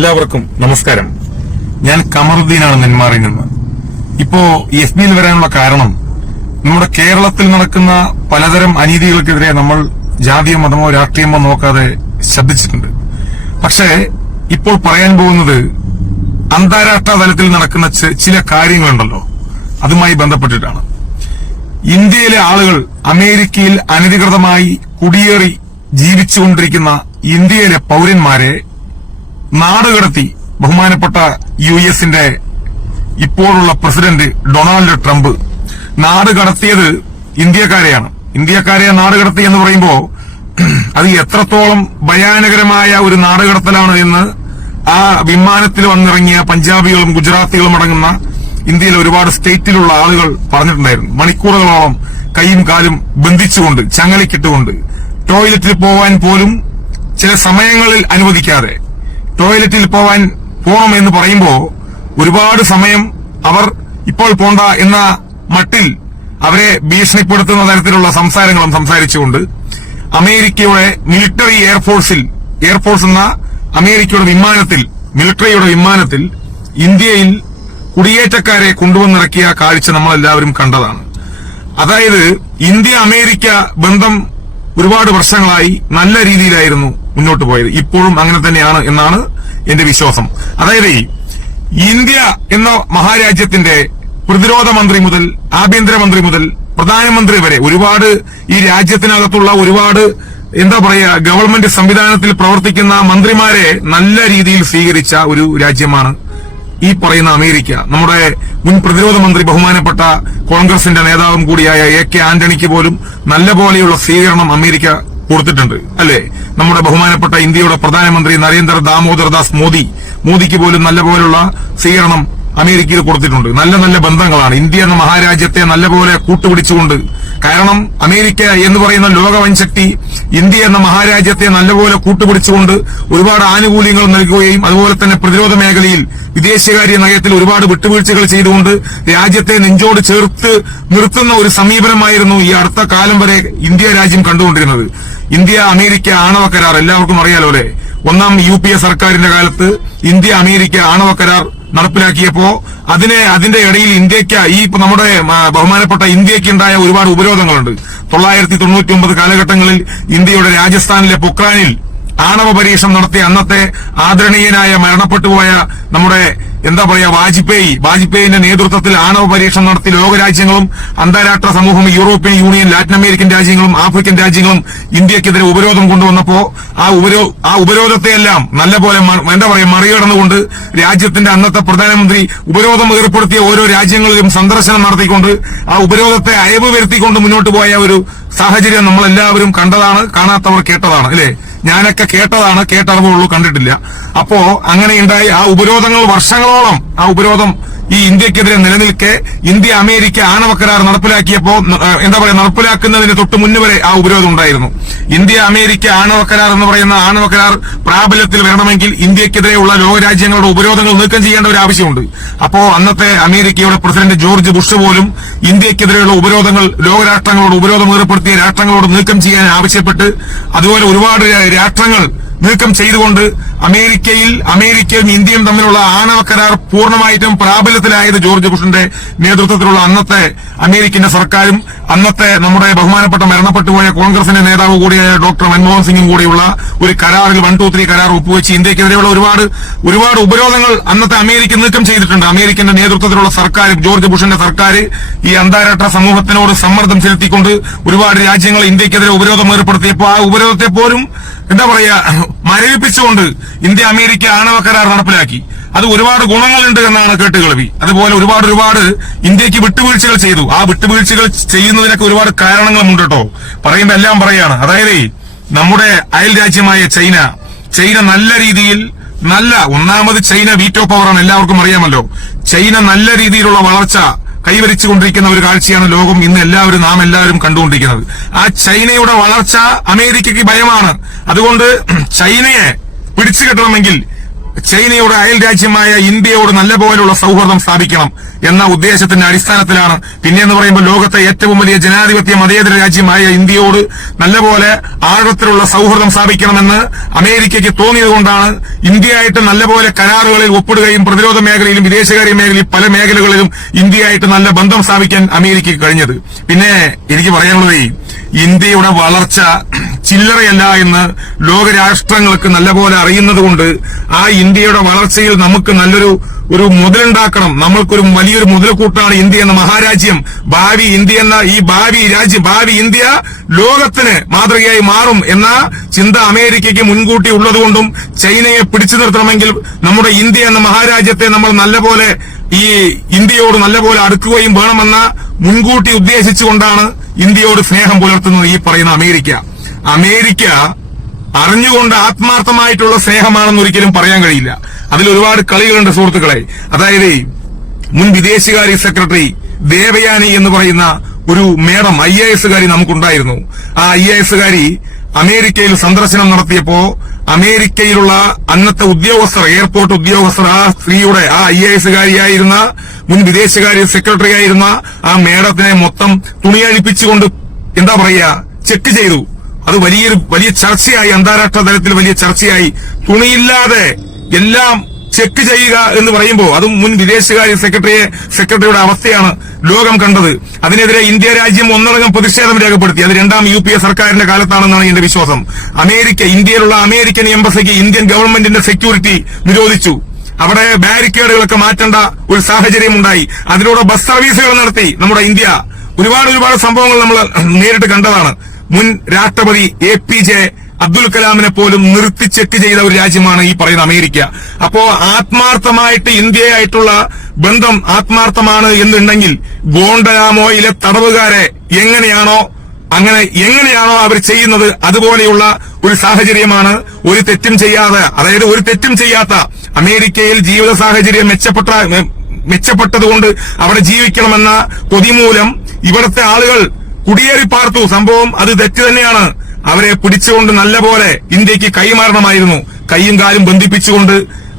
എല്ലാവർക്കും നമസ്കാരം. ഞാൻ കമറുദ്ദീനാണ് നെന്മാറിൽ നിന്ന്. ഇപ്പോ എഫ് ബിയിൽ വരാനുള്ള കാരണം നമ്മുടെ കേരളത്തിൽ നടക്കുന്ന പലതരം അനീതികൾക്കെതിരെ നമ്മൾ ജാതിയോ മതമോ രാഷ്ട്രീയമോ നോക്കാതെ ശബ്ദിച്ചിട്ടുണ്ട്. പക്ഷേ ഇപ്പോൾ പറയാൻ പോകുന്നത് അന്താരാഷ്ട്ര തലത്തിൽ നടക്കുന്ന ചില കാര്യങ്ങളുണ്ടല്ലോ, അതുമായി ബന്ധപ്പെട്ടിട്ടാണ്. ഇന്ത്യയിലെ ആളുകൾ അമേരിക്കയിൽ അനധികൃതമായി കുടിയേറി ജീവിച്ചുകൊണ്ടിരിക്കുന്ന ഇന്ത്യയിലെ പൌരന്മാരെ നാടുകടത്തി ബഹുമാനപ്പെട്ട യുഎസിന്റെ ഇപ്പോഴുള്ള പ്രസിഡന്റ് ഡൊണാൾഡ് ട്രംപ് നാടുകടത്തിയത് ഇന്ത്യക്കാരെ നാടുകടത്തി എന്ന് പറയുമ്പോ അത് എത്രത്തോളം ഭയാനകരമായ ഒരു നാടുകടത്തലാണ് എന്ന് ആ വിമാനത്തിൽ വന്നിറങ്ങിയ പഞ്ചാബികളും ഗുജറാത്തികളും അടങ്ങുന്ന ഇന്ത്യയിലെ ഒരുപാട് സ്റ്റേറ്റിലുള്ള ആളുകൾ പറഞ്ഞിട്ടുണ്ടായിരുന്നു. മണിക്കൂറുകളോളം കൈയും കാലും ബന്ധിച്ചുകൊണ്ട് ചങ്ങലക്കിട്ടുകൊണ്ട് ടോയ്ലറ്റിൽ പോവാൻ പോലും ചില സമയങ്ങളിൽ അനുവദിക്കാതെ ടോയ്ലറ്റിൽ പോകണം എന്ന് പറയുമ്പോ ഒരുപാട് സമയം അവർ ഇപ്പോൾ പോണ്ട എന്ന മട്ടിൽ അവരെ ഭീഷണിപ്പെടുത്തുന്ന തരത്തിലുള്ള സംസാരങ്ങളും സംസാരിച്ചുകൊണ്ട് അമേരിക്കയുടെ മിലിറ്ററി എയർഫോഴ്സ് എന്ന അമേരിക്കയുടെ മിലിറ്ററിയുടെ വിമാനത്തിൽ ഇന്ത്യയിൽ കുടിയേറ്റക്കാരെ കൊണ്ടുവന്നിറക്കിയ കാഴ്ച നമ്മളെല്ലാവരും കണ്ടതാണ്. അതായത് ഇന്ത്യ അമേരിക്ക ബന്ധം ഒരുപാട് വർഷങ്ങളായി നല്ല രീതിയിലായിരുന്നു മുന്നോട്ട് പോയത്. ഇപ്പോഴും അങ്ങനെ തന്നെയാണ് എന്നാണ് എന്റെ വിശ്വാസം. അതായത് ഇന്ത്യ എന്ന മഹാരാജ്യത്തിന്റെ പ്രതിരോധ മന്ത്രി മുതൽ ആഭ്യന്തരമന്ത്രി മുതൽ പ്രധാനമന്ത്രി വരെ ഒരുപാട് ഈ രാജ്യത്തിനകത്തുള്ള ഒരുപാട് ഗവൺമെന്റ് സംവിധാനത്തിൽ പ്രവർത്തിക്കുന്ന മന്ത്രിമാരെ നല്ല രീതിയിൽ സ്വീകരിച്ച ഒരു രാജ്യമാണ് ഈ പറയുന്ന അമേരിക്ക. നമ്മുടെ മുൻ പ്രതിരോധ മന്ത്രി ബഹുമാനപ്പെട്ട കോൺഗ്രസിന്റെ നേതാവും കൂടിയായ AK ആന്റണിക്ക് പോലും നല്ല പോലെയുള്ള സ്വീകരണം അമേരിക്ക കൊടുത്തിട്ടുണ്ട്, അല്ലെ? നമ്മുടെ ബഹുമാനപ്പെട്ട ഇന്ത്യയുടെ പ്രധാനമന്ത്രി നരേന്ദ്ര ദാമോദർ ദാസ് മോദിക്ക് പോലും നല്ല പോലുള്ള സ്വീകരണം അമേരിക്കയിൽ കൊടുത്തിട്ടുണ്ട്. നല്ല നല്ല ബന്ധങ്ങളാണ് ഇന്ത്യ എന്ന മഹാരാജ്യത്തെ നല്ലപോലെ കൂട്ടുപിടിച്ചുകൊണ്ട്. കാരണം അമേരിക്ക എന്ന് പറയുന്ന ലോക വൻശക്തി ഇന്ത്യ എന്ന മഹാരാജ്യത്തെ നല്ലപോലെ കൂട്ടുപിടിച്ചുകൊണ്ട് ഒരുപാട് ആനുകൂല്യങ്ങൾ നൽകുകയും അതുപോലെ തന്നെ പ്രതിരോധ മേഖലയിൽ വിദേശകാര്യ നയത്തിൽ ഒരുപാട് വിട്ടുവീഴ്ചകൾ ചെയ്തുകൊണ്ട് രാജ്യത്തെ നെഞ്ചോട് ചേർത്ത് നിർത്തുന്ന ഒരു സമീപനമായിരുന്നു ഈ അടുത്ത കാലം വരെ ഇന്ത്യ രാജ്യം കണ്ടുകൊണ്ടിരുന്നത്. ഇന്ത്യ അമേരിക്ക ആണവ കരാർ എല്ലാവർക്കും അറിയാലോ, അല്ലെ? ഒന്നാം UPA സർക്കാരിന്റെ കാലത്ത് ഇന്ത്യ അമേരിക്ക ആണവ കരാർ നടപ്പിലാക്കിയപ്പോ അതിന്റെ ഇടയിൽ ഇന്ത്യക്ക് നമ്മുടെ ബഹുമാനപ്പെട്ട ഇന്ത്യക്ക് ഉണ്ടായ ഒരുപാട് ഉപരോധങ്ങളുണ്ട്. 1999 കാലഘട്ടങ്ങളിൽ ഇന്ത്യയുടെ രാജസ്ഥാനിലെ പൊക്രാനിൽ ആണവ പരീക്ഷണം നടത്തിയ അന്നത്തെ ആദരണീയനായ മരണപ്പെട്ടുപോയ നമ്മുടെ വാജ്പേയിന്റെ നേതൃത്വത്തിൽ ആണവ പരീക്ഷണം നടത്തി ലോകരാജ്യങ്ങളും അന്താരാഷ്ട്ര സമൂഹം യൂറോപ്യൻ യൂണിയൻ ലാറ്റിൻ അമേരിക്കൻ രാജ്യങ്ങളും ആഫ്രിക്കൻ രാജ്യങ്ങളും ഇന്ത്യക്കെതിരെ ഉപരോധം കൊണ്ടുവന്നപ്പോ ആ ഉപരോധത്തെയെല്ലാം നല്ലപോലെ മറികടന്നുകൊണ്ട് രാജ്യത്തിന്റെ അന്നത്തെ പ്രധാനമന്ത്രി ഉപരോധം ഏർപ്പെടുത്തിയ ഓരോ രാജ്യങ്ങളിലും സന്ദർശനം നടത്തിക്കൊണ്ട് ആ ഉപരോധത്തെ അയവ് വരുത്തിക്കൊണ്ട് മുന്നോട്ട് പോയ ഒരു സാഹചര്യം നമ്മളെല്ലാവരും കണ്ടതാണ്, കാണാത്തവർ കേട്ടതാണ്, അല്ലെ? ഞാനൊക്കെ കേട്ടതാണ്, കേട്ടറിവുള്ളൂ, കണ്ടിട്ടില്ല. അപ്പോ അങ്ങനെയുണ്ടായി ആ ഉപരോധങ്ങൾ വർഷങ്ങളോളം ആ ഉപരോധം ഈ ഇന്ത്യക്കെതിരെ നിലനിൽക്കെ ഇന്ത്യ അമേരിക്ക ആണവ കരാർ നടപ്പിലാക്കിയപ്പോ നടപ്പിലാക്കുന്നതിന് തൊട്ട് മുന്നേ വരെ ആ ഉപരോധം ഉണ്ടായിരുന്നു. ഇന്ത്യ അമേരിക്ക ആണവ കരാർ എന്ന് പറയുന്ന ആണവ കരാർ പ്രാബല്യത്തിൽ വരണമെങ്കിൽ ഇന്ത്യക്കെതിരെയുള്ള ലോകരാജ്യങ്ങളുടെ ഉപരോധങ്ങൾ നീക്കം ചെയ്യേണ്ട ഒരു ആവശ്യമുണ്ട്. അപ്പോ അന്നത്തെ അമേരിക്കയുടെ പ്രസിഡന്റ് ജോർജ് ബുഷ് പോലും ഇന്ത്യക്കെതിരെയുള്ള ഉപരോധങ്ങൾ ലോകരാഷ്ട്രങ്ങളോട് ഉപരോധം ഏർപ്പെടുത്തിയ രാഷ്ട്രങ്ങളോട് നീക്കം ചെയ്യാൻ ആവശ്യപ്പെട്ട് അതുപോലെ ഒരുപാട് രാഷ്ട്രങ്ങൾ നീക്കം ചെയ്തുകൊണ്ട് അമേരിക്കയും ഇന്ത്യയും തമ്മിലുള്ള ആണവ കരാർ പൂർണ്ണമായിട്ടും പ്രാബല്യത്തിലായത് ജോർജ് ബുഷിന്റെ നേതൃത്വത്തിലുള്ള അന്നത്തെ അമേരിക്കന്റെ സർക്കാരും അന്നത്തെ നമ്മുടെ ബഹുമാനപ്പെട്ട മരണപ്പെട്ടുപോയ കോൺഗ്രസിന്റെ നേതാവ് കൂടിയായ ഡോക്ടർ മൻമോഹൻ സിംഗും കൂടിയുള്ള ഒരു കരാറിൽ 1, 2, 3 കരാർ ഒപ്പുവെച്ച് ഇന്ത്യക്കെതിരെയുള്ള ഒരുപാട് ഉപരോധങ്ങൾ അന്നത്തെ അമേരിക്ക നീക്കം ചെയ്തിട്ടുണ്ട്. അമേരിക്കന്റെ നേതൃത്വത്തിലുള്ള സർക്കാർ, ജോർജ് ബുഷിന്റെ സർക്കാർ ഈ അന്താരാഷ്ട്ര സമൂഹത്തിനോട് സമ്മർദ്ദം ചെലുത്തിക്കൊണ്ട് ഒരുപാട് രാജ്യങ്ങൾ ഇന്ത്യക്കെതിരെ ഉപരോധം ഏർപ്പെടുത്തിയപ്പോൾ ആ ഉപരോധത്തെ പോലും മരവിപ്പിച്ചുകൊണ്ട് ഇന്ത്യ അമേരിക്ക ആണവ കരാർ നടപ്പിലാക്കി. അത് ഒരുപാട് ഗുണങ്ങളുണ്ട് എന്നാണ് കേട്ടുകേൾവി. അതുപോലെ ഒരുപാട് ഇന്ത്യക്ക് വിട്ടുവീഴ്ചകൾ ചെയ്തു. ആ വിട്ടുവീഴ്ചകൾ ചെയ്യുന്നതിനൊക്കെ ഒരുപാട് കാരണങ്ങളുമുണ്ട് കേട്ടോ. പറയുമ്പോ എല്ലാം പറയാണ്. അതായത് നമ്മുടെ അയൽ രാജ്യമായ ചൈന നല്ല രീതിയിൽ ഒന്നാമത് ചൈന വീറ്റോ പവറാണ്, എല്ലാവർക്കും അറിയാമല്ലോ. ചൈന നല്ല രീതിയിലുള്ള വളർച്ച കൈവരിച്ചുകൊണ്ടിരിക്കുന്ന ഒരു കാഴ്ചയാണ് ലോകം ഇന്ന് നാം എല്ലാവരും കണ്ടുകൊണ്ടിരിക്കുന്നത്. ആ ചൈനയുടെ വളർച്ച അമേരിക്കയ്ക്ക് ഭയമാണ്. അതുകൊണ്ട് ചൈനയെ പിടിച്ചു കെട്ടണമെങ്കിൽ ചൈനയുടെ അയൽ രാജ്യമായ ഇന്ത്യയോട് നല്ല പോലെയുള്ള സൗഹൃദം സ്ഥാപിക്കണം എന്ന ഉദ്ദേശത്തിന്റെ അടിസ്ഥാനത്തിലാണ്. പിന്നെ എന്ന് പറയുമ്പോൾ ലോകത്തെ ഏറ്റവും വലിയ ജനാധിപത്യ മതേതര രാജ്യമായ ഇന്ത്യയോട് നല്ലപോലെ ആഴത്തിലുള്ള സൗഹൃദം സ്ഥാപിക്കണമെന്ന് അമേരിക്കയ്ക്ക് തോന്നിയതുകൊണ്ടാണ് ഇന്ത്യയായിട്ട് നല്ലപോലെ കരാറുകളിൽ ഒപ്പിടുകയും പ്രതിരോധ മേഖലയിലും വിദേശകാര്യ മേഖലയിലും പല മേഖലകളിലും ഇന്ത്യയായിട്ട് നല്ല ബന്ധം സ്ഥാപിക്കാൻ അമേരിക്കയ്ക്ക് കഴിഞ്ഞത്. പിന്നെ എനിക്ക് പറയാനുള്ളത് ഇന്ത്യയുടെ വളർച്ച ചില്ലറയല്ല എന്ന് ലോകരാഷ്ട്രങ്ങൾക്ക് നല്ലപോലെ അറിയുന്നതുകൊണ്ട് ആ ഇന്ത്യയുടെ വളർച്ചയിൽ നമുക്ക് ഒരു മുതലുണ്ടാക്കണം. നമ്മൾക്കൊരു വലിയൊരു മുതൽക്കൂട്ടാണ് ഇന്ത്യ എന്ന മഹാരാജ്യം. ഭാവി ഇന്ത്യ എന്ന ഈ ഭാവി ഇന്ത്യ ലോകത്തിന് മാതൃകയായി മാറും എന്ന ചിന്ത അമേരിക്കയ്ക്ക് മുൻകൂട്ടി ഉള്ളതുകൊണ്ടും ചൈനയെ പിടിച്ചു നിർത്തണമെങ്കിൽ നമ്മുടെ ഇന്ത്യ എന്ന മഹാരാജ്യത്തെ നമ്മൾ നല്ലപോലെ ഈ ഇന്ത്യയോട് നല്ലപോലെ അടുക്കുകയും വേണമെന്ന മുൻകൂട്ടി ഉദ്ദേശിച്ചുകൊണ്ടാണ് ഇന്ത്യയോട് സ്നേഹം പുലർത്തുന്നത് ഈ പറയുന്ന അമേരിക്ക അറിഞ്ഞുകൊണ്ട് ആത്മാർത്ഥമായിട്ടുള്ള സ്നേഹമാണെന്ന് ഒരിക്കലും പറയാൻ കഴിയില്ല. അതിൽ ഒരുപാട് കളികളുണ്ട് സുഹൃത്തുക്കളെ. അതായത് മുൻ വിദേശകാര്യ സെക്രട്ടറി ദേവയാനി എന്ന് പറയുന്ന ഒരു മേഡം IAS-കാരി നമുക്കുണ്ടായിരുന്നു. ആ IAS-കാരി അമേരിക്കയിൽ സന്ദർശനം നടത്തിയപ്പോ അമേരിക്കയിലുള്ള അന്നത്തെ ഉദ്യോഗസ്ഥർ, എയർപോർട്ട് ഉദ്യോഗസ്ഥർ, ആ സ്ത്രീയുടെ ആ IAS-കാരിയായിരുന്ന മുൻ വിദേശകാര്യ സെക്രട്ടറി ആയിരുന്ന ആ മേഡത്തിനെ മൊത്തം തുണിയഴിപ്പിച്ചുകൊണ്ട് എന്താ പറയാ ചെക്ക് ചെയ്തു. അത് വലിയ ചർച്ചയായി, അന്താരാഷ്ട്ര തലത്തിൽ വലിയ ചർച്ചയായി. തുണിയില്ലാതെ എല്ലാം ചെക്ക് ചെയ്യുക എന്ന് പറയുമ്പോൾ അതും മുൻ വിദേശകാര്യ സെക്രട്ടറിയുടെ അവസ്ഥയാണ് ലോകം കണ്ടത്. അതിനെതിരെ ഇന്ത്യ രാജ്യം ഒന്നടങ്കം പ്രതിഷേധം രേഖപ്പെടുത്തി. അത് രണ്ടാം UPA സർക്കാരിന്റെ കാലത്താണെന്നാണ് എന്റെ വിശ്വാസം. ഇന്ത്യയിലുള്ള അമേരിക്കൻ എംബസിക്ക് ഇന്ത്യൻ ഗവൺമെന്റിന്റെ സെക്യൂരിറ്റി നിരോധിച്ചു. അവിടെ ബാരിക്കേഡുകളൊക്കെ മാറ്റേണ്ട ഒരു സാഹചര്യം ഉണ്ടായി. അതിലൂടെ ബസ് സർവീസുകൾ നടത്തി നമ്മുടെ ഇന്ത്യ. ഒരുപാട് സംഭവങ്ങൾ നമ്മൾ നേരിട്ട് കണ്ടതാണ്. മുൻ രാഷ്ട്രപതി APJ അബ്ദുൽ കലാമിനെ പോലും നിർത്തി ചെക്ക് ചെയ്ത ഒരു രാജ്യമാണ് ഈ പറയുന്ന അമേരിക്ക. അപ്പോ ആത്മാർത്ഥമായിട്ട് ഇന്ത്യയായിട്ടുള്ള ബന്ധം ആത്മാർത്ഥമാണ് എന്നുണ്ടെങ്കിൽ ഗോണ്ടനാമോയിലെ തടവുകാരെ എങ്ങനെയാണോ അവർ ചെയ്യുന്നത് അതുപോലെയുള്ള ഒരു സാഹചര്യമാണ് ഒരു തെറ്റും ചെയ്യാതെ, അതായത് ഒരു തെറ്റും ചെയ്യാത്ത അമേരിക്കയിൽ ജീവിത സാഹചര്യം മെച്ചപ്പെട്ടതുകൊണ്ട് അവിടെ ജീവിക്കണമെന്ന കൊതിമൂലം ഇവിടുത്തെ ആളുകൾ കുടിയേറി പാർത്തു. സംഭവം അത് തെറ്റ് തന്നെയാണ്. അവരെ പിടിച്ചുകൊണ്ട് നല്ലപോലെ ഇന്ത്യക്ക് കൈമാറണമായിരുന്നു. കൈയും കാലും ബന്ധിപ്പിച്ചുകൊണ്ട്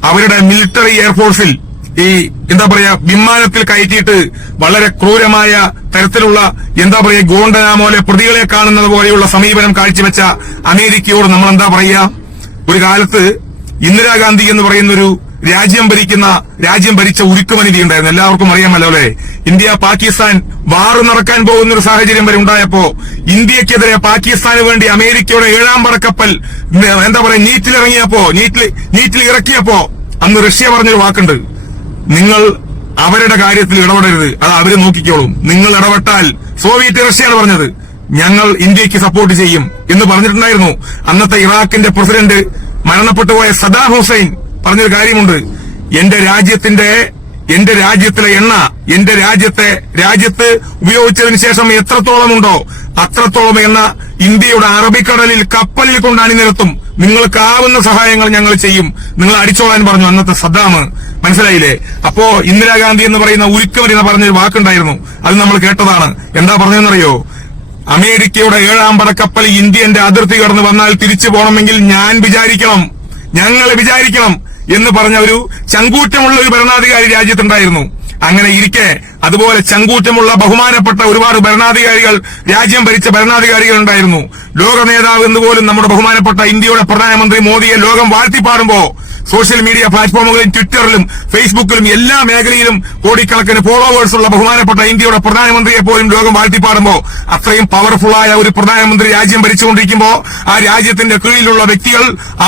അവരുടെ മിലിറ്ററി എയർഫോഴ്സിൽ ഈ എന്താ പറയാ വിമാനത്തിൽ കയറ്റിയിട്ട് വളരെ ക്രൂരമായ തരത്തിലുള്ള എന്താ പറയാ ഗോണ്ടനാമോലെ പ്രതികളെ കാണുന്നത് പോലെയുള്ള സമീപനം കാഴ്ചവെച്ച അമേരിക്കയോട് നമ്മൾ എന്താ പറയാ. ഒരു കാലത്ത് ഇന്ദിരാഗാന്ധി എന്ന് പറയുന്നൊരു രാജ്യം ഭരിച്ച ഉരുക്കുമനിധി ഉണ്ടായിരുന്നു. എല്ലാവർക്കും അറിയാമല്ലോ അല്ലെ. ഇന്ത്യ പാകിസ്ഥാൻ വാറ് നടക്കാൻ പോകുന്ന ഒരു സാഹചര്യം വരെ ഉണ്ടായപ്പോ ഇന്ത്യക്കെതിരെ പാകിസ്ഥാന് വേണ്ടി അമേരിക്കയുടെ 7ാം പടക്കപ്പൽ എന്താ പറയാ നീറ്റിൽ ഇറക്കിയപ്പോ അന്ന് റഷ്യ പറഞ്ഞൊരു വാക്കുണ്ട്, നിങ്ങൾ അവരുടെ കാര്യത്തിൽ ഇടപെടരുത്, അത് അവര് നോക്കിക്കോളും. നിങ്ങൾ ഇടപെട്ടാൽ സോവിയറ്റ് റഷ്യയാണ് പറഞ്ഞത്, ഞങ്ങൾ ഇന്ത്യക്ക് സപ്പോർട്ട് ചെയ്യും എന്ന് പറഞ്ഞിട്ടുണ്ടായിരുന്നു. അന്നത്തെ ഇറാഖിന്റെ പ്രസിഡന്റ് മരണപ്പെട്ടുപോയ സദാം ഹുസൈൻ പറഞ്ഞൊരു കാര്യമുണ്ട്, എന്റെ രാജ്യത്തിലെ എണ്ണ രാജ്യത്ത് ഉപയോഗിച്ചതിന് ശേഷം എത്രത്തോളം ഉണ്ടോ അത്രത്തോളം എണ്ണ ഇന്ത്യയുടെ അറബിക്കടലിൽ കപ്പലിൽ കൊണ്ട് അണിനിരത്തും, നിങ്ങൾക്കാവുന്ന സഹായങ്ങൾ ഞങ്ങൾ ചെയ്യും, നിങ്ങൾ അടിച്ചോളാൻ പറഞ്ഞു അന്നത്തെ സദ്ദാം. മനസ്സിലായില്ലേ? അപ്പോ ഇന്ദിരാഗാന്ധി എന്ന് പറയുന്ന ഉരുക്കുമരി എന്ന് പറഞ്ഞൊരു വാക്കുണ്ടായിരുന്നു, അത് നമ്മൾ കേട്ടതാണ്. എന്താ പറഞ്ഞതെന്നറിയോ? അമേരിക്കയുടെ 7ാം പടക്കപ്പൽ ഇന്ത്യന്റെ അതിർത്തി കടന്ന് വന്നാൽ തിരിച്ചു പോകണമെങ്കിൽ ഞങ്ങൾ വിചാരിക്കണം എന്ന് പറഞ്ഞ ഒരു ചങ്കൂറ്റമുള്ള ഒരു ഭരണാധികാരി രാജ്യത്തുണ്ടായിരുന്നു. അങ്ങനെ ഇരിക്കെ അതുപോലെ ചങ്കൂറ്റമുള്ള ബഹുമാനപ്പെട്ട ഒരുപാട് രാജ്യം ഭരിച്ച ഭരണാധികാരികൾ ഉണ്ടായിരുന്നു. ലോക നേതാവ് എന്നുപോലും നമ്മുടെ ബഹുമാനപ്പെട്ട ഇന്ത്യയുടെ പ്രധാനമന്ത്രി മോദിയെ ലോകം വാഴ്ത്തിപ്പാടുമ്പോ സോഷ്യൽ മീഡിയ പ്ലാറ്റ്ഫോമുകളിലും ട്വിറ്ററിലും ഫേസ്ബുക്കിലും എല്ലാ മേഖലയിലും കോടിക്കണക്കിന് ഫോളോവേഴ്സ് ഉള്ള ബഹുമാനപ്പെട്ട ഇന്ത്യയുടെ പ്രധാനമന്ത്രിയെ പോലും ലോകം വാഴ്ത്തിപ്പാടുമ്പോ അത്രയും പവർഫുള്ളായ ഒരു പ്രധാനമന്ത്രി രാജ്യം ഭരിച്ചുകൊണ്ടിരിക്കുമ്പോ ആ രാജ്യത്തിന്റെ കീഴിലുള്ള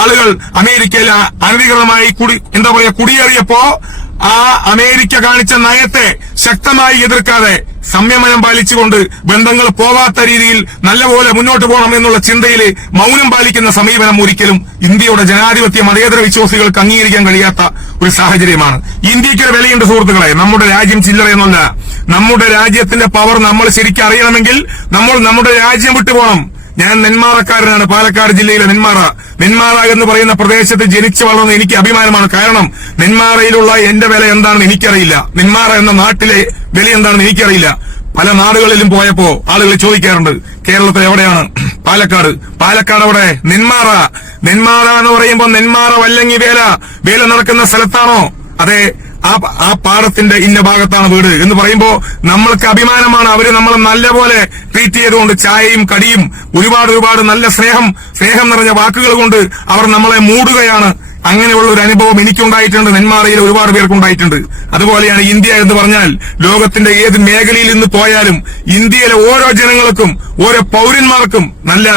ആളുകൾ അമേരിക്കയിൽ അനധികൃതമായി കുടിയേറിയപ്പോ ആ അമേരിക്ക കാണിച്ച നയത്തെ ശക്തമായി എതിർക്കാതെ സംയമനം പാലിച്ചുകൊണ്ട് ബന്ധങ്ങൾ പോവാത്ത രീതിയിൽ നല്ലപോലെ മുന്നോട്ട് പോകണം എന്നുള്ള ചിന്തയിൽ മൗനം പാലിക്കുന്ന സമീപനം ഒരിക്കലും ഇന്ത്യയുടെ ജനാധിപത്യ മതേതര വിശ്വാസികൾക്ക് അംഗീകരിക്കാൻ കഴിയാത്ത ഒരു സാഹചര്യമാണ്. ഇന്ത്യക്കൊരു വിലയുണ്ട് സുഹൃത്തുക്കളെ. നമ്മുടെ രാജ്യം ചില്ലറയെന്നല്ല. നമ്മുടെ രാജ്യത്തിന്റെ പവർ നമ്മൾ ശരിക്കും അറിയണമെങ്കിൽ നമ്മൾ നമ്മുടെ രാജ്യം വിട്ടുപോകണം. ഞാൻ നെന്മാറക്കാരനാണ്, പാലക്കാട് ജില്ലയിലെ നെന്മാറ എന്ന് പറയുന്ന പ്രദേശത്ത് ജനിച്ചു വളർന്ന എനിക്ക് അഭിമാനമാണ്. കാരണം നെന്മാറയിലുള്ള എന്റെ വില എന്താണെന്ന് എനിക്കറിയില്ല, നെന്മാറ എന്ന നാട്ടിലെ വില എന്താണെന്ന് എനിക്കറിയില്ല. പല നാടുകളിലും പോയപ്പോ ആളുകൾ ചോദിക്കാറുണ്ട്, കേരളത്തിൽ എവിടെയാണ്? പാലക്കാട് എവിടെ? നെന്മാറ എന്ന് പറയുമ്പോ നെന്മാറ വല്ലങ്ങി വേല നടക്കുന്ന സ്ഥലത്താണോ? അതെ, ആ പാടത്തിന്റെ ഇന്ന ഭാഗത്താണ് വീട് എന്ന് പറയുമ്പോ നമ്മൾക്ക് അഭിമാനമാണ്. അവര് നമ്മളെ നല്ലപോലെ ട്രീറ്റ് ചെയ്തുകൊണ്ട് ചായയും കടിയും ഒരുപാട് നല്ല സ്നേഹം നിറഞ്ഞ വാക്കുകൾ കൊണ്ട് അവർ നമ്മളെ മൂടുകയാണ്. അങ്ങനെയുള്ള ഒരു അനുഭവം എനിക്കുണ്ടായിട്ടുണ്ട്, നെന്മാറയിൽ ഒരുപാട് പേർക്കുണ്ടായിട്ടുണ്ട്. അതുപോലെയാണ് ഇന്ത്യ എന്ന് പറഞ്ഞാൽ ലോകത്തിന്റെ ഏത് മേഖലയിൽ നിന്ന് പോയാലും ഇന്ത്യയിലെ ഓരോ ജനങ്ങൾക്കും ഓരോ പൌരന്മാർക്കും നല്ല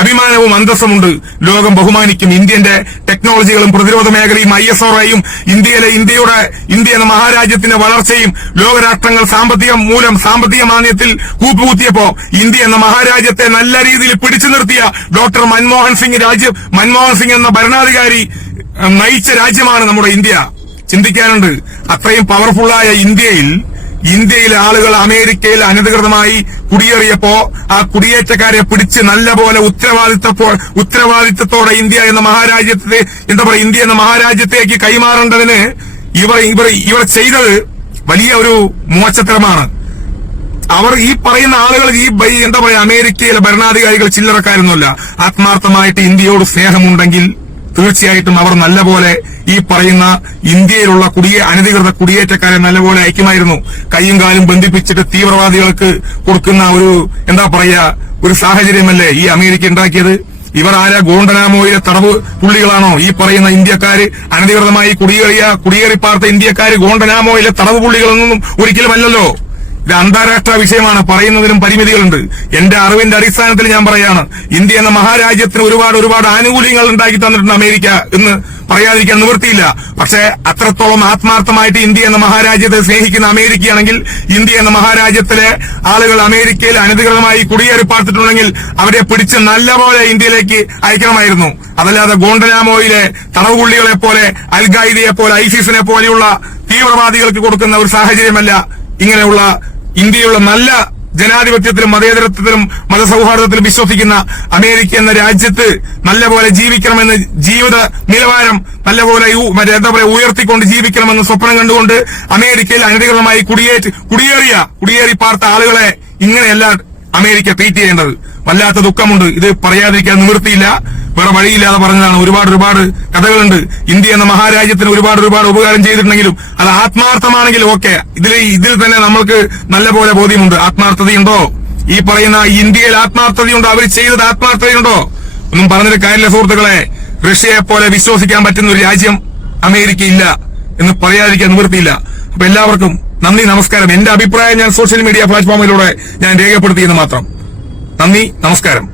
അഭിമാനവും അന്തസ്സുമുണ്ട്. ലോകം ബഹുമാനിക്കും. ഇന്ത്യന്റെ ടെക്നോളജികളും പ്രതിരോധ മേഖലയും ISROയും ഇന്ത്യ എന്ന മഹാരാജ്യത്തിന്റെ വളർച്ചയും ലോകരാഷ്ട്രങ്ങൾ സാമ്പത്തിക മാന്ദ്യത്തിൽ കൂപ്പുകുത്തിയപ്പോ ഇന്ത്യ എന്ന മഹാരാജ്യത്തെ നല്ല രീതിയിൽ പിടിച്ചു നിർത്തിയ ഡോക്ടർ മൻമോഹൻ സിംഗ് എന്ന ഭരണാധികാരി നയിച്ച രാജ്യമാണ് നമ്മുടെ ഇന്ത്യ. ചിന്തിക്കാനുണ്ട്. അത്രയും പവർഫുള്ളായ ഇന്ത്യയിലെ ആളുകൾ അമേരിക്കയിൽ അനധികൃതമായി കുടിയേറിയപ്പോ ആ കുടിയേറ്റക്കാരെ പിടിച്ച് നല്ലപോലെ ഉത്തരവാദിത്തത്തോടെ ഇന്ത്യ എന്ന മഹാരാജ്യത്തേക്ക് കൈമാറേണ്ടതിന് ഇവർ ചെയ്തത് വലിയ ഒരു മോശത്തരമാണ്. അവർ ഈ പറയുന്ന ആളുകൾ അമേരിക്കയിലെ ഭരണാധികാരികൾ ചില്ലറക്കാരൊന്നുമല്ല. ആത്മാർത്ഥമായിട്ട് ഇന്ത്യയോട് സ്നേഹമുണ്ടെങ്കിൽ തീർച്ചയായിട്ടും അവർ നല്ലപോലെ ഈ പറയുന്ന ഇന്ത്യയിലുള്ള അനധികൃത കുടിയേറ്റക്കാരെ നല്ലപോലെ അയക്കുമായിരുന്നു. കൈയും കാലും ബന്ധിപ്പിച്ചിട്ട് തീവ്രവാദികൾക്ക് കൊടുക്കുന്ന ഒരു സാഹചര്യമല്ലേ ഈ അമേരിക്ക ഉണ്ടാക്കിയത്? ഇവർ ആരാ? ഗോണ്ടനാമോയിലെ തടവ് പുള്ളികളാണോ ഈ പറയുന്ന ഇന്ത്യക്കാര്? അനധികൃതമായി കുടിയേറിപ്പാർത്ത ഇന്ത്യക്കാര് ഗോണ്ടനാമോയിലെ തടവ് പുള്ളികളൊന്നും ഒരിക്കലുമല്ലല്ലോ. ഇത് അന്താരാഷ്ട്ര വിഷയമാണ്. പറയുന്നതിനും പരിമിതികളുണ്ട്. എന്റെ അറിവിന്റെ അടിസ്ഥാനത്തിൽ ഞാൻ പറയാണ്, ഇന്ത്യ എന്ന മഹാരാജ്യത്തിന് ഒരുപാട് ആനുകൂല്യങ്ങൾ ഉണ്ടാക്കി തന്നിട്ടുണ്ട് അമേരിക്ക എന്ന് പറയാതിരിക്കാൻ നിവൃത്തിയില്ല. പക്ഷെ അത്രത്തോളം ആത്മാർത്ഥമായിട്ട് ഇന്ത്യ എന്ന മഹാരാജ്യത്തെ സ്നേഹിക്കുന്ന അമേരിക്കയാണെങ്കിൽ ഇന്ത്യ എന്ന മഹാരാജ്യത്തിലെ ആളുകൾ അമേരിക്കയിൽ അനധികൃതമായി കുടിയേറിപ്പാർത്തിട്ടുണ്ടെങ്കിൽ അവരെ പിടിച്ച് നല്ലപോലെ ഇന്ത്യയിലേക്ക് അയക്കണമായിരുന്നു. അതല്ലാതെ ഗോണ്ടനാമോയിലെ തടവുപുള്ളികളെ പോലെ, അൽ ഖായിദയെ പോലെ, ഐസിസിനെ പോലെയുള്ള തീവ്രവാദികൾക്ക് കൊടുക്കുന്ന ഒരു സാഹചര്യമല്ല ഇങ്ങനെയുള്ള ഇന്ത്യയുള്ള നല്ല ജനാധിപത്യത്തിലും മതേതരത്വത്തിലും മതസൗഹാർദ്ദത്തിലും വിശ്വസിക്കുന്ന അമേരിക്ക എന്ന രാജ്യത്ത് നല്ലപോലെ ജീവിക്കണമെന്ന്, ജീവിത നിലവാരം നല്ലപോലെ ഉയർത്തിക്കൊണ്ട് ജീവിക്കണമെന്ന് സ്വപ്നം കണ്ടുകൊണ്ട് അമേരിക്കയിൽ അനധികൃതമായി കുടിയേറി പാർത്ത ആളുകളെ ഇങ്ങനെയല്ല അമേരിക്ക ട്രീറ്റ് ചെയ്യേണ്ടത്. വല്ലാത്ത ദുഃഖമുണ്ട്. ഇത് പറയാതിരിക്കാൻ നിവൃത്തിയില്ല. വേറെ വഴിയില്ലാതെ പറഞ്ഞതാണ്. ഒരുപാട് കഥകളുണ്ട്. ഇന്ത്യ എന്ന മഹാരാജ്യത്തിന് ഒരുപാട് ഉപകാരം ചെയ്തിട്ടുണ്ടെങ്കിലും അത് ആത്മാർത്ഥമാണെങ്കിൽ ഓക്കെ. ഇതിൽ തന്നെ നമ്മൾക്ക് നല്ലപോലെ ബോധ്യമുണ്ട്. ആത്മാർത്ഥതയുണ്ടോ? ഈ പറയുന്ന ഇന്ത്യയിൽ ആത്മാർത്ഥതയുണ്ടോ? അവർ ചെയ്തത് ആത്മാർത്ഥതയുണ്ടോ? ഒന്നും പറഞ്ഞിട്ട് കാര്യമില്ല സുഹൃത്തുക്കളെ. റഷ്യയെ പോലെ വിശ്വസിക്കാൻ പറ്റുന്ന ഒരു രാജ്യം അമേരിക്ക ഇല്ല എന്ന് പറയാതിരിക്കാൻ നിവൃത്തിയില്ല. അപ്പൊ എല്ലാവർക്കും നന്ദി, നമസ്കാരം. എന്റെ അഭിപ്രായം ഞാൻ സോഷ്യൽ മീഡിയ പ്ലാറ്റ്ഫോമിലൂടെ ഞാൻ രേഖപ്പെടുത്തിയെന്ന് മാത്രം. നന്ദി, നമസ്കാരം.